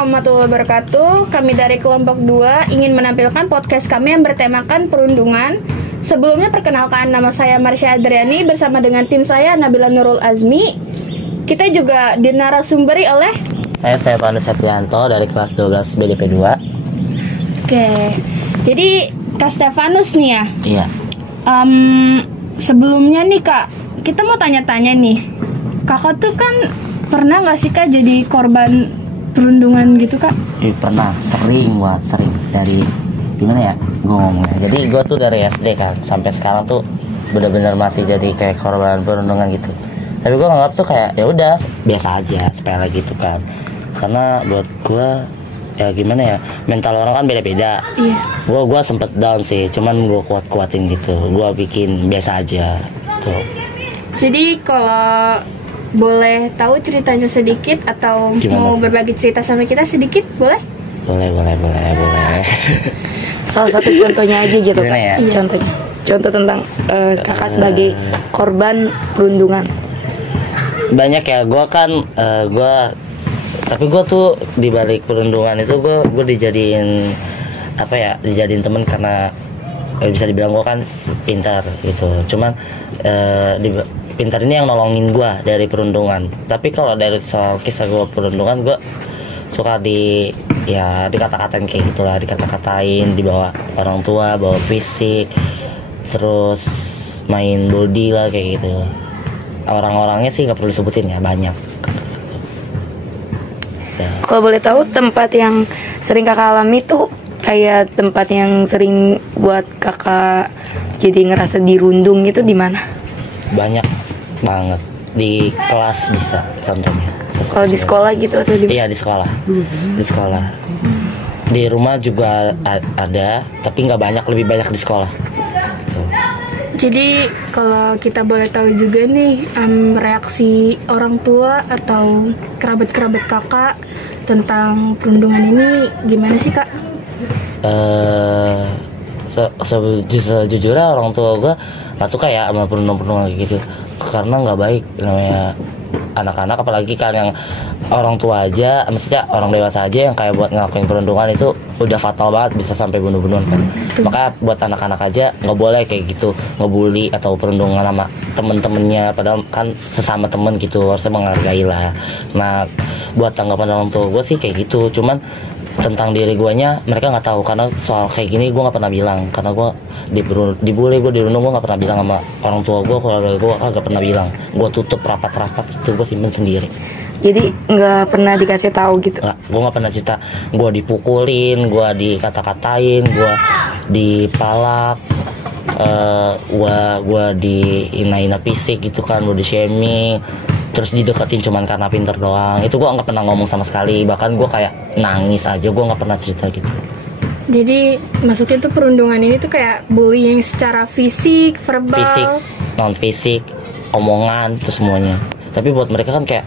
warahmatullahi wabarakatuh. Kami dari kelompok 2 ingin menampilkan podcast kami yang bertemakan perundungan. Sebelumnya perkenalkan, nama saya Marsha Adriani bersama dengan tim saya Nabila Nurul Azmi. Kita juga dinarasumberi oleh saya Stefanus Septianto dari kelas 12 BDP 2. Oke. Jadi Kak Stefanus nih ya. Iya. Sebelumnya nih Kak, kita mau tanya-tanya nih. Kakak tuh kan pernah nggak sih Kak jadi korban perundungan gitu Kak? Pernah, sering dari gimana ya gue ngomongnya. Jadi gue tuh dari SD kan sampai sekarang tuh benar-benar masih jadi kayak korban perundungan gitu. Tapi gue nganggap tuh kayak ya udah biasa aja, sepele gitu kan. Karena buat gue ya gimana ya, mental orang kan beda-beda. Iya. Gue sempet down sih, cuman gue kuat-kuatin gitu. Gue bikin biasa aja tuh. Jadi kalau boleh tahu ceritanya sedikit atau Gimana? mau berbagi cerita sama kita sedikit, boleh? Boleh. Salah satu contohnya aja gitu Gimana Kak. ya? Contoh tentang kakak sebagai korban perundungan. Banyak ya, tapi gue tuh di balik perundungan itu gue dijadiin temen karena bisa dibilang gue kan pintar gitu. Cuman pintar ini yang nolongin gue dari perundungan. Tapi kalau dari soal kisah gue perundungan, gue suka dikata-katain kayak gitulah, dikata-katain, dibawa orang tua, bawa fisik, terus main body lah kayak gitu. Orang-orangnya sih nggak perlu disebutin ya, banyak. Ya. Kalau boleh tahu tempat yang sering kakak alami tuh kayak tempat yang sering buat kakak jadi ngerasa dirundung itu di mana? Banyak banget, di kelas bisa contohnya. Kalau di sekolah gitu atau di? Iya, di sekolah. Di sekolah. Di rumah juga ada, tapi nggak banyak, lebih banyak di sekolah. Jadi kalau kita boleh tahu juga nih reaksi orang tua atau kerabat-kerabat kakak tentang perundungan ini gimana sih Kak? Sejujurnya orang tua gue nggak suka ya sama perundungan kayak gitu, karena nggak baik namanya anak-anak, apalagi kan yang orang tua aja, maksudnya orang dewasa aja yang kayak buat ngelakuin perundungan itu udah fatal banget, bisa sampai bunuh-bunuhan kan. Makanya buat anak-anak aja nggak boleh kayak gitu ngebully atau perundungan sama temen-temennya, padahal kan sesama temen gitu, harusnya menghargai lah. Nah, buat tanggapan orang tua gue sih kayak gitu, cuman tentang diri guanya mereka nggak tahu, karena soal kayak gini gue nggak pernah bilang, karena gue dibully, gue dirundung, gue nggak pernah bilang sama orang tua gue, keluarga gue nggak pernah bilang, gue tutup rapat-rapat itu, gue simpen sendiri. Jadi nggak pernah dikasih tahu gitu? Gue nggak pernah cerita, gue dipukulin, gue dikata-katain, gue dipalak, gue dihina-hina fisik gitu kan, gue di-shaming, terus dideketin cuman karena pinter doang. Itu gue nggak pernah ngomong sama sekali, bahkan gue kayak nangis aja, gue nggak pernah cerita gitu. Jadi masuknya tuh perundungan ini tuh kayak bullying secara fisik, verbal, fisik, non fisik, omongan, itu semuanya. Tapi buat mereka kan kayak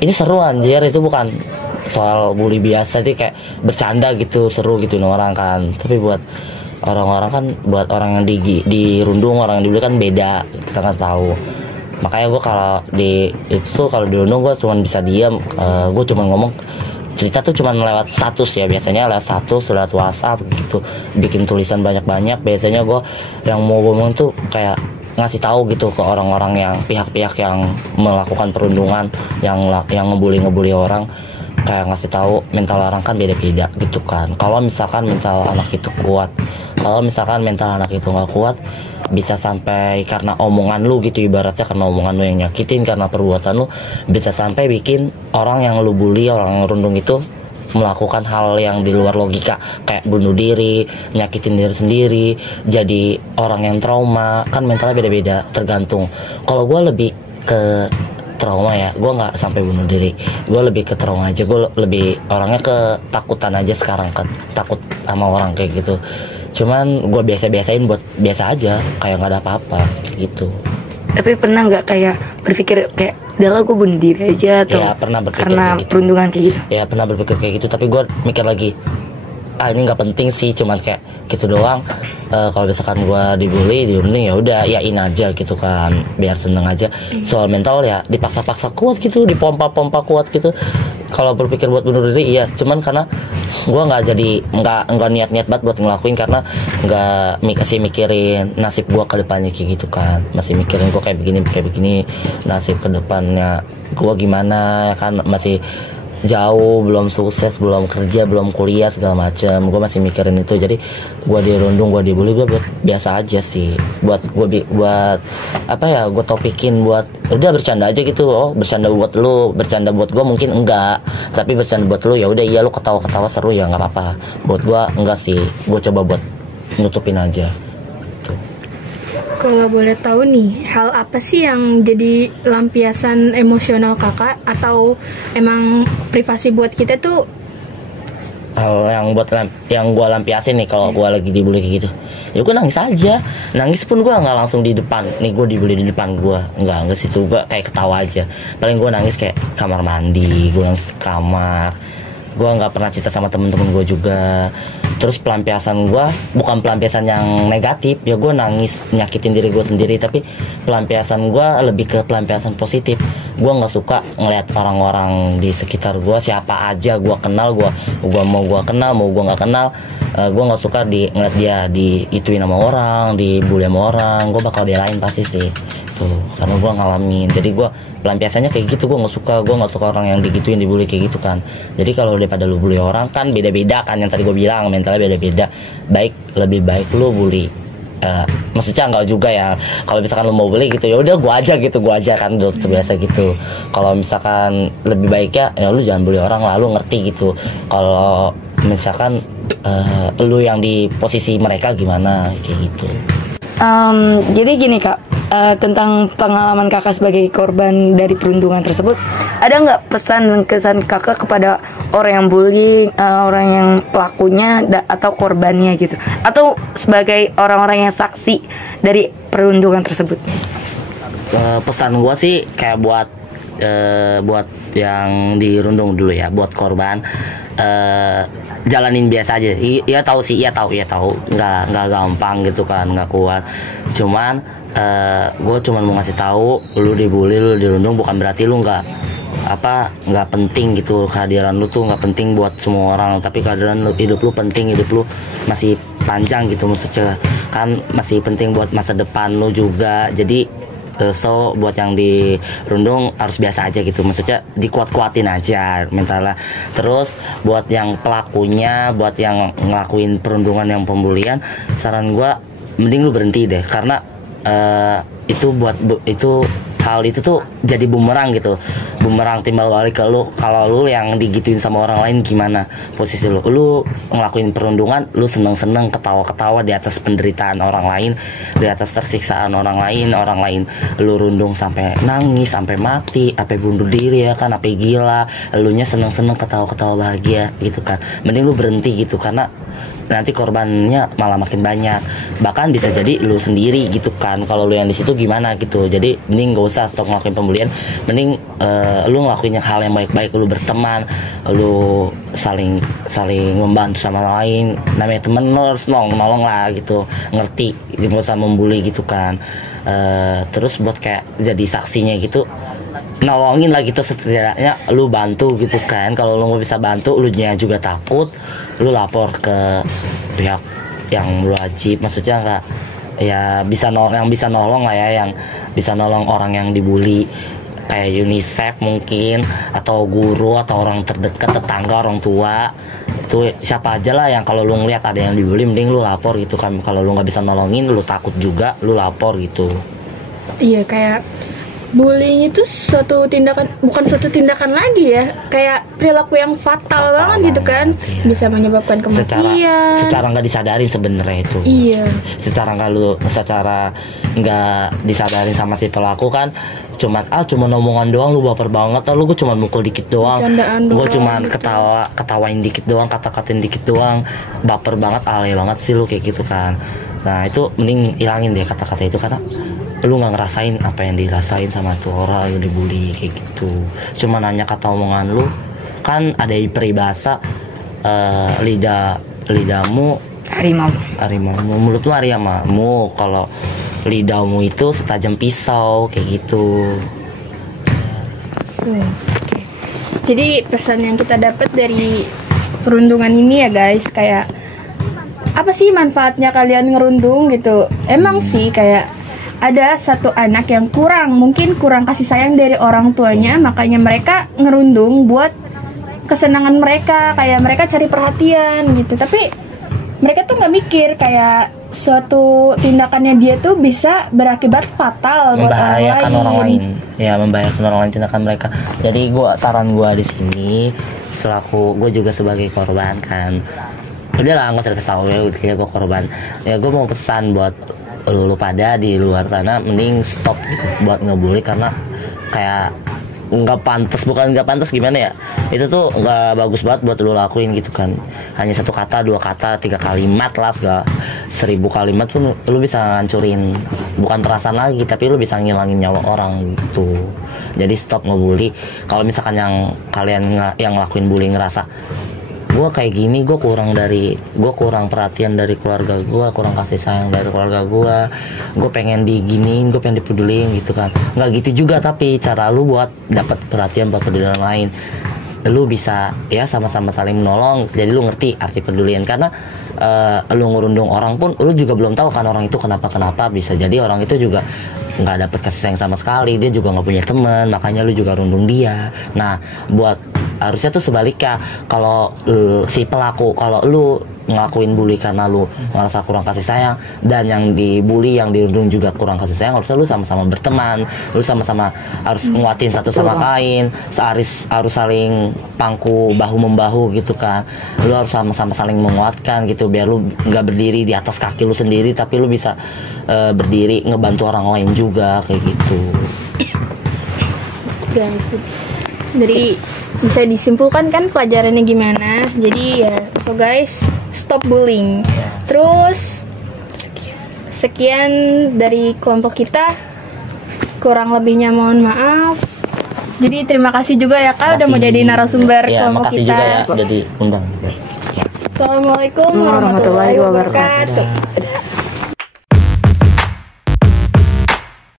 ini seru anjir, itu bukan soal bully biasa, itu kayak bercanda gitu, seru gitu orang kan. Tapi buat orang-orang kan, buat orang yang dirundung, orang yang dibully kan beda, kita kan tahu. Makanya gue kalau dirundung gue cuma bisa diam, gue cuma ngomong cerita tuh cuma lewat status ya, biasanya lewat status, lewat WhatsApp gitu, bikin tulisan banyak-banyak. Biasanya gue yang mau ngomong tuh kayak ngasih tahu gitu ke orang-orang yang pihak-pihak yang melakukan perundungan, yang ngebully orang, kayak ngasih tahu mental orang kan beda-beda gitu kan. Kalau misalkan mental anak itu kuat, kalau misalkan mental anak itu nggak kuat, bisa sampai karena omongan lu gitu, ibaratnya karena omongan lu yang nyakitin, karena perbuatan lu bisa sampai bikin orang yang lu bully, orang yang rundung itu melakukan hal yang di luar logika, kayak bunuh diri, nyakitin diri sendiri, jadi orang yang trauma. Kan mentalnya beda-beda, tergantung. Kalau gue lebih ke trauma ya, gue nggak sampai bunuh diri, gue lebih ke trauma aja. Gue lebih orangnya ketakutan aja sekarang kan, takut sama orang kayak gitu. Cuman gue biasa-biasain buat biasa aja, kayak nggak ada apa-apa gitu. Tapi pernah nggak kayak berpikir kayak udah lah gue bunuh diri aja, atau ya, pernah berpikir karena kayak gitu. perundungan kayak gitu? Ya pernah berpikir kayak gitu, tapi gue mikir lagi, ini nggak penting sih, cuman kayak gitu doang. kalau misalkan gue dibully, dirundung ya udah yain aja gitu kan, biar seneng aja. Soal mental ya dipaksa-paksa kuat gitu, dipompa-pompa kuat gitu. Kalau berpikir buat bunuh diri iya, cuman karena gue nggak niat-niat banget buat ngelakuin, karena masih mikirin nasib gue ke depannya kayak gitu kan, masih mikirin gue kayak begini nasib ke depannya gue gimana ya kan, masih jauh, belum sukses, belum kerja, belum kuliah segala macam. Gue masih mikirin itu, jadi gue dirundung, gue dibully, gue biasa aja sih. Buat apa ya, gue topikin buat udah bercanda aja gitu. Oh bercanda buat lu, bercanda buat gue mungkin enggak, tapi bercanda buat lu ya udah iya, lu ketawa-ketawa seru ya nggak apa-apa. Buat gue enggak sih, gue coba buat nutupin aja. Kalau boleh tahu nih, hal apa sih yang jadi lampiasan emosional kakak, atau emang privasi buat kita tuh? Hal yang gue lampiasin nih kalau gue lagi dibully kayak gitu, ya gue nangis aja. Nangis pun gue nggak langsung di depan nih, gue dibully di depan gue nggak situ, gue kayak ketawa aja. Paling gue nangis kayak kamar mandi, gue nangis kamar. Gue nggak pernah cerita sama temen-temen gue juga. Terus pelampiasan gue bukan pelampiasan yang negatif ya, gue nangis nyakitin diri gue sendiri, tapi pelampiasan gue lebih ke pelampiasan positif. Gue nggak suka ngelihat orang-orang di sekitar gue, siapa aja gue kenal, gue mau gue kenal mau gue nggak kenal, gue nggak suka ngeliat dia diituin sama orang, dibully sama orang. Gue bakal belain pasti sih tuh, karena gue ngalamin. Jadi gue pelampiasannya kayak gitu, gue nggak suka orang yang digituin, dibully kayak gitu kan. Jadi kalau daripada lu bully orang kan beda-beda kan, yang tadi gue bilang mentalnya beda-beda. Lebih baik lu bully, maksudnya enggak juga ya, kalau misalkan lu mau bully gitu ya udah gue aja kan, udah biasa gitu. Kalau misalkan lebih baiknya ya lu jangan bully orang lah, lu ngerti gitu. Kalau misalkan lu yang di posisi mereka gimana kayak gitu. Jadi gini kak, tentang pengalaman kakak sebagai korban dari perundungan tersebut, ada nggak pesan dan kesan kakak kepada orang yang bullying, orang yang pelakunya atau korbannya gitu, atau sebagai orang-orang yang saksi dari perundungan tersebut? Pesan gue sih kayak buat yang dirundung dulu ya, buat korban, jalanin biasa aja. Iya tahu nggak gampang gitu kan, nggak kuat. Cuman gue cuman mau ngasih tahu, lu dibully, lu dirundung bukan berarti lu nggak penting gitu. Kehadiran lu tuh nggak penting buat semua orang, tapi kehadiran hidup lu penting. Hidup lu masih panjang gitu, maksudnya kan masih penting buat masa depan lu juga. Jadi so buat yang dirundung harus biasa aja gitu, maksudnya dikuat-kuatin aja mentalnya. Terus buat yang pelakunya, buat yang ngelakuin perundungan, yang pembulian, saran gue mending lu berhenti deh, karena hal itu tuh jadi bumerang gitu, bumerang timbal balik ke lu. Kalau lu yang digituin sama orang lain gimana posisi lu ngelakuin perundungan, lu seneng-seneng ketawa-ketawa di atas penderitaan orang lain, di atas tersiksaan orang lain lu rundung sampai nangis, sampai mati, sampai bunuh diri ya kan, sampai gila, elunya seneng-seneng ketawa-ketawa bahagia gitu kan. Mending lu berhenti gitu, karena nanti korbannya malah makin banyak, bahkan bisa jadi lu sendiri gitu kan. Kalau lu yang di situ gimana gitu. Jadi mending gak usah stop ngelakuin pembulian, mending lu ngelakuin hal yang baik-baik, lu berteman, lu saling membantu sama lain. Namanya temen, lu harus nolong lah gitu, ngerti, gak usah membuli gitu kan. Terus buat kayak jadi saksinya gitu, nolongin lah gitu, setidaknya lu bantu gitu kan. Kalau lu nggak bisa bantu, lu juga takut, lu lapor ke pihak yang wajib, maksudnya nggak ya yang bisa nolong lah ya, yang bisa nolong orang yang dibully, kayak UNICEF mungkin, atau guru, atau orang terdekat, tetangga, orang tua, itu siapa aja lah yang kalau lu ngeliat ada yang dibully, mending lu lapor gitu kan. Kalau lu nggak bisa nolongin, lu takut juga, lu lapor gitu. Iya, kayak bullying itu bukan suatu tindakan lagi ya, kayak perilaku yang fatal banget gitu kan, iya. Bisa menyebabkan kematian. Secara nggak disadarin sebenarnya itu. Iya. Secara nggak disadarin sama si pelaku kan, cuma omongan doang, lu baper banget, lu gue cuma mukul dikit doang, gue cuma gitu. ketawain dikit doang, kata-katain dikit doang, baper banget, alay banget sih lu kayak gitu kan. Nah itu mending ilangin deh kata-kata itu, karena lu nggak ngerasain apa yang dirasain sama tuh orang yang dibully kayak gitu. Cuma nanya kata omongan lu kan, ada peribahasa lidahmu Harimau. Mulut lu harimau, kalau lidahmu itu setajam pisau kayak gitu. Oke. Jadi pesan yang kita dapat dari perundungan ini ya guys, kayak apa sih manfaatnya kalian ngerundung gitu? Emang sih kayak ada satu anak yang mungkin kurang kasih sayang dari orang tuanya, makanya mereka ngerundung buat kesenangan mereka, kayak mereka cari perhatian gitu. Tapi mereka tuh nggak mikir kayak suatu tindakannya dia tuh bisa berakibat fatal buat orang lain. Ya, membahayakan orang lain tindakan mereka. Jadi saran gue di sini, selaku gue juga sebagai korban kan, udahlah nggak usah dikasih tahu ya gue korban. Ya gue mau pesan buat lu pada di luar sana, mending stop gitu buat ngebully, karena kayak nggak pantas gimana ya, itu tuh nggak bagus banget buat lu lakuin gitu kan. Hanya 1 kata, 2 kata, 3 kalimat lah, segala 1000 kalimat pun lu bisa ngancurin bukan perasaan lagi, tapi lu bisa ngilangin nyawa orang gitu. Jadi stop ngebully. Kalau misalkan yang kalian yang ngelakuin bully ngerasa gue kayak gini, gue kurang perhatian dari keluarga gue, kurang kasih sayang dari keluarga gue pengen diginiin, gue pengen dipeduliin gitu kan. Nggak gitu juga, tapi cara lu buat dapat perhatian buat pedulian lain, lu bisa ya sama-sama saling menolong. Jadi lu ngerti arti pedulian, karena lu ngerundung orang pun lu juga belum tahu kan orang itu kenapa, bisa jadi orang itu juga nggak dapet kasih sayang sama sekali, dia juga nggak punya teman, makanya lu juga rundung dia. Nah, harusnya tuh sebaliknya, kalau si pelaku, kalau lu ngelakuin bully karena lu ngerasa kurang kasih sayang, dan yang dibully, yang dirundung juga kurang kasih sayang, harusnya lu sama-sama berteman, lu sama-sama harus nguatin satu sama lain, harus saling pangku bahu membahu gitu kan. Lu harus sama-sama saling menguatkan gitu, biar lu nggak berdiri di atas kaki lu sendiri, tapi lu bisa berdiri ngebantu orang lain juga kayak gitu. Guys, dari bisa disimpulkan kan pelajarannya gimana. Jadi ya, so guys, stop bullying. Terus sekian dari kelompok kita, kurang lebihnya mohon maaf. Jadi terima kasih juga ya Kak udah mau jadi narasumber kelompok makasih kita. Juga ya udah diundang. Assalamualaikum warahmatullahi wabarakatuh.